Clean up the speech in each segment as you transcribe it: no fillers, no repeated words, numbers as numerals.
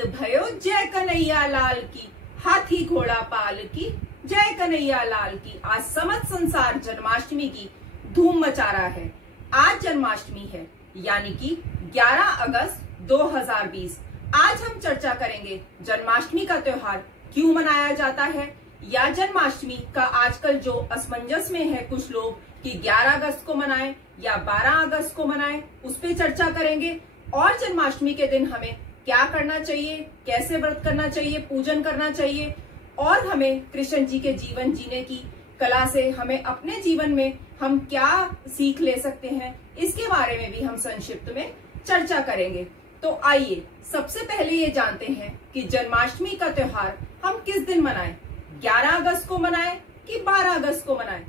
नंद भयो जय कन्हैया लाल की, हाथी घोड़ा पाल की जय कन्हैया लाल की। आज समस्त संसार जन्माष्टमी की धूम मचा रहा है। आज जन्माष्टमी है यानी कि 11 अगस्त 2020। आज हम चर्चा करेंगे जन्माष्टमी का त्योहार क्यों मनाया जाता है, या जन्माष्टमी का आजकल जो असमंजस में है कुछ लोग कि 11 अगस्त को मनाएं या 12 अगस्त को मनाएं, उस पर चर्चा करेंगे। और जन्माष्टमी के दिन हमें क्या करना चाहिए, कैसे व्रत करना चाहिए, पूजन करना चाहिए, और हमें कृष्ण जी के जीवन जीने की कला से हमें अपने जीवन में हम क्या सीख ले सकते हैं, इसके बारे में भी हम संक्षिप्त में चर्चा करेंगे। तो आइए सबसे पहले ये जानते हैं कि जन्माष्टमी का त्योहार हम किस दिन मनाएं, 11 अगस्त को मनाएं कि 12 अगस्त को मनाएं।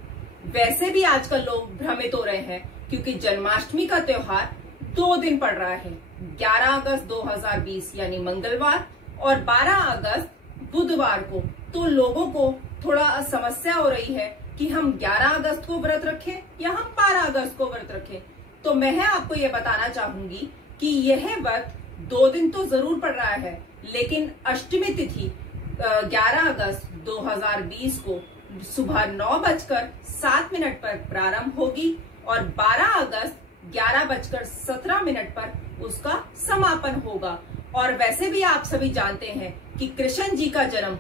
वैसे भी आजकल लोग भ्रमित हो रहे हैं क्योंकि जन्माष्टमी का त्योहार 2 दिन पड़ रहा है, 11 अगस्त 2020 यानी मंगलवार और 12 अगस्त बुधवार को। तो लोगों को थोड़ा समस्या हो रही है कि हम 11 अगस्त को व्रत रखें या हम 12 अगस्त को व्रत रखें। तो मैं आपको ये बताना चाहूंगी कि यह व्रत 2 दिन तो जरूर पड़ रहा है, लेकिन अष्टमी तिथि 11 अगस्त 2020 को सुबह 9:07 पर प्रारंभ होगी और 12 अगस्त 11:17 पर उसका समापन होगा। और वैसे भी आप सभी जानते हैं कि कृष्ण जी का जन्म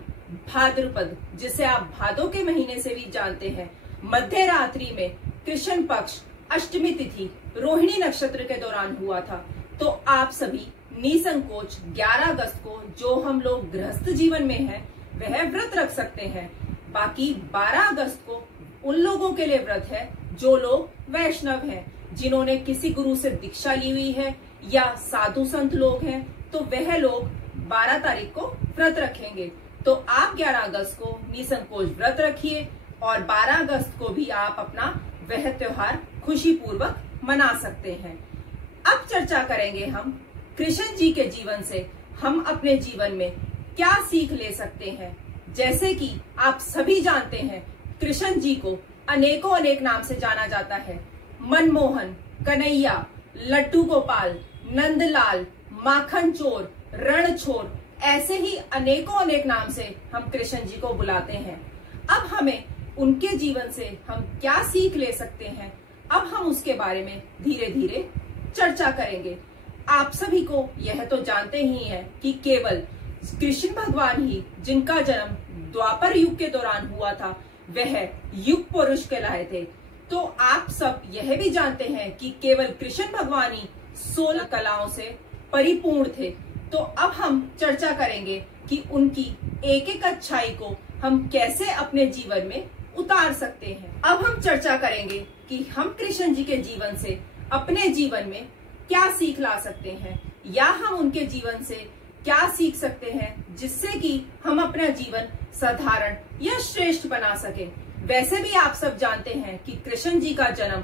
भाद्रपद, जिसे आप भादों के महीने से भी जानते हैं, मध्य रात्रि में कृष्ण पक्ष अष्टमी तिथि रोहिणी नक्षत्र के दौरान हुआ था। तो आप सभी निसंकोच 11 अगस्त को जो हम लोग गृहस्थ जीवन में हैं वह व्रत रख सकते हैं। बाकी 12 अगस्त को उन लोगों के लिए व्रत है जो लोग वैष्णव हैं, जिन्होंने किसी गुरु से दीक्षा ली हुई है या साधु संत लोग हैं, तो वह लोग 12 तारीख को व्रत रखेंगे। तो आप 11 अगस्त को निसंकोच व्रत रखिए और 12 अगस्त को भी आप अपना वह त्योहार खुशी पूर्वक मना सकते हैं। अब चर्चा करेंगे हम कृष्ण जी के जीवन से हम अपने जीवन में क्या सीख ले सकते हैं। जैसे कि आप सभी जानते हैं कृष्ण जी को अनेक नाम से जाना जाता है। मनमोहन, कन्हैया, लड्डू गोपाल, नंदलाल, माखन चोर, रणछोर, ऐसे ही अनेक नाम से हम कृष्ण जी को बुलाते हैं। अब हमें उनके जीवन से हम क्या सीख ले सकते हैं, अब हम उसके बारे में धीरे धीरे चर्चा करेंगे। आप सभी को यह तो जानते ही हैं कि केवल कृष्ण भगवान ही, जिनका जन्म द्वापर युग के दौरान हुआ था, वह युग पुरुष कहलाए थे। तो आप सब यह भी जानते हैं कि केवल कृष्ण भगवान ही 16 कलाओं से परिपूर्ण थे। तो अब हम चर्चा करेंगे कि उनकी एक एक अच्छाई को हम कैसे अपने जीवन में उतार सकते हैं। अब हम चर्चा करेंगे कि हम कृष्ण जी के जीवन से अपने जीवन में क्या सीख ला सकते हैं, या हम उनके जीवन से क्या सीख सकते हैं जिससे कि हम अपना जीवन साधारण या श्रेष्ठ बना सके। वैसे भी आप सब जानते हैं कि कृष्ण जी का जन्म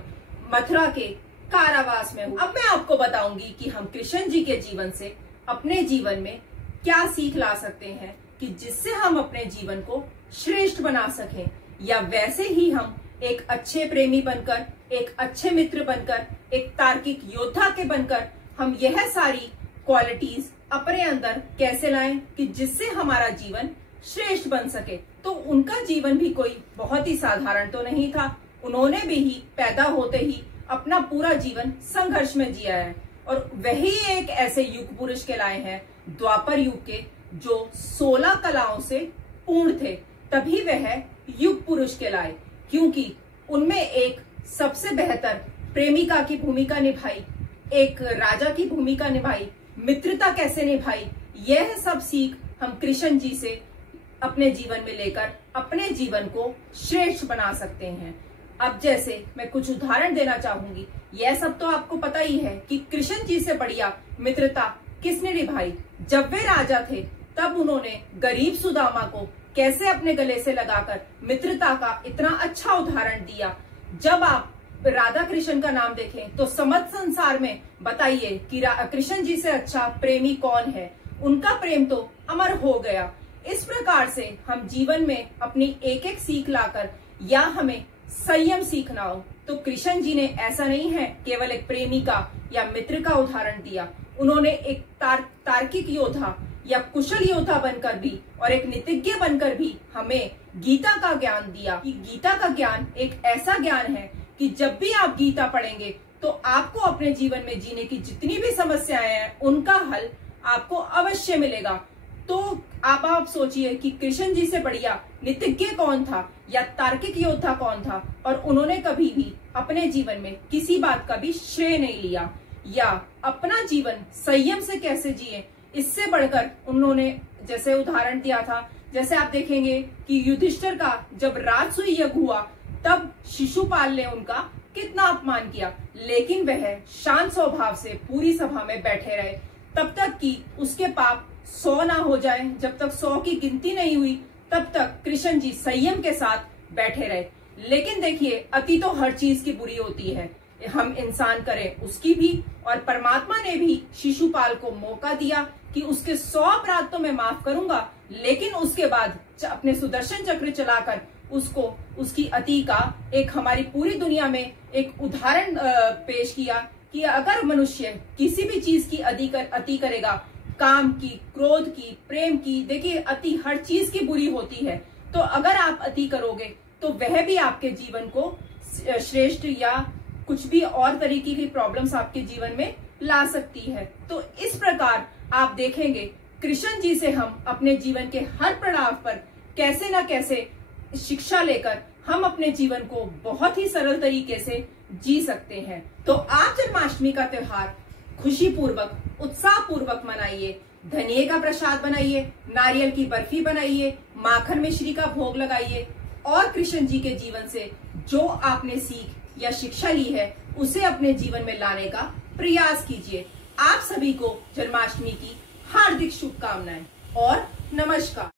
मथुरा के कारावास में हुआ। अब मैं आपको बताऊंगी कि हम कृष्ण जी के जीवन से अपने जीवन में क्या सीख ला सकते हैं कि जिससे हम अपने जीवन को श्रेष्ठ बना सकें, या वैसे ही हम एक अच्छे प्रेमी बनकर, एक अच्छे मित्र बनकर, एक तार्किक योद्धा के बनकर हम यह सारी क्वालिटीज अपने अंदर कैसे लाएं कि जिससे हमारा जीवन श्रेष्ठ बन सके। तो उनका जीवन भी कोई बहुत ही साधारण तो नहीं था। उन्होंने भी ही पैदा होते ही अपना पूरा जीवन संघर्ष में जिया है, और वही एक ऐसे युग पुरुष कहलाए हैं द्वापर युग के, जो 16 कलाओं से पूर्ण थे। तभी वह युग पुरुष कहलाए, क्योंकि उनमें एक सबसे बेहतर प्रेमिका की भूमिका निभाई, एक राजा की भूमिका निभाई, मित्रता कैसे निभाई, यह सब सीख हम कृष्ण जी से अपने जीवन में लेकर अपने जीवन को श्रेष्ठ बना सकते हैं। अब जैसे मैं कुछ उदाहरण देना चाहूंगी। यह सब तो आपको पता ही है कि कृष्ण जी से बढ़िया मित्रता किसने निभाई। जब वे राजा थे तब उन्होंने गरीब सुदामा को कैसे अपने गले से लगाकर मित्रता का इतना अच्छा उदाहरण दिया। जब आप राधा कृष्ण का नाम देखें तो समस्त संसार में बताइए कि कृष्ण जी से अच्छा प्रेमी कौन है। उनका प्रेम तो अमर हो गया। इस प्रकार से हम जीवन में अपनी एक एक सीख लाकर, या हमें संयम सीखना हो तो कृष्ण जी ने ऐसा नहीं है केवल एक प्रेमी का या मित्र का उदाहरण दिया, उन्होंने एक तार्किक योद्धा या कुशल योद्धा बनकर भी और एक नीतिज्ञ बनकर भी हमें गीता का ज्ञान दिया कि गीता का ज्ञान एक ऐसा ज्ञान है कि जब भी आप गीता पढ़ेंगे तो आपको अपने जीवन में जीने की जितनी भी समस्याएं हैं उनका हल आपको अवश्य मिलेगा। तो आप सोचिए कि कृष्ण जी से बढ़िया नीतिज्ञ कौन था या तार्किक योद्धा कौन था, और उन्होंने कभी भी अपने जीवन में किसी बात का भी श्रेय नहीं लिया या अपना जीवन संयम से कैसे जिए इससे बढ़कर उन्होंने जैसे उदाहरण दिया था। जैसे आप देखेंगे कि युधिष्ठिर का जब राजसूय यज्ञ हुआ तब शिशुपाल ने उनका कितना अपमान किया, लेकिन वह शांत स्वभाव से पूरी सभा में बैठे रहे तब तक कि उसके पाप 100 ना हो जाए। जब तक 100 की गिनती नहीं हुई तब तक कृष्ण जी संयम के साथ बैठे रहे। लेकिन देखिए, अति तो हर चीज की बुरी होती है, हम इंसान करें उसकी भी, और परमात्मा ने भी शिशुपाल को मौका दिया कि उसके 100 अपराध तो मैं माफ करूंगा, लेकिन उसके बाद अपने सुदर्शन चक्र चलाकर उसको उसकी अति का एक हमारी पूरी दुनिया में एक उदाहरण पेश किया कि अगर मनुष्य किसी भी चीज की अति करेगा, काम की, क्रोध की, प्रेम की, देखिए अति हर चीज की बुरी होती है, तो अगर आप अति करोगे तो वह भी आपके जीवन को श्रेष्ठ या कुछ भी और तरीके की प्रॉब्लम्स आपके जीवन में ला सकती है। तो इस प्रकार आप देखेंगे कृष्ण जी से हम अपने जीवन के हर पड़ाव पर कैसे न कैसे शिक्षा लेकर हम अपने जीवन को बहुत ही सरल तरीके से जी सकते हैं। तो आप जन्माष्टमी का त्योहार खुशी पूर्वक, उत्साह पूर्वक मनाइए। धनिये का प्रसाद बनाइए, नारियल की बर्फी बनाइए, माखन मिश्री का भोग लगाइए और कृष्ण जी के जीवन से जो आपने सीख या शिक्षा ली है उसे अपने जीवन में लाने का प्रयास कीजिए। आप सभी को जन्माष्टमी की हार्दिक शुभकामनाएं और नमस्कार।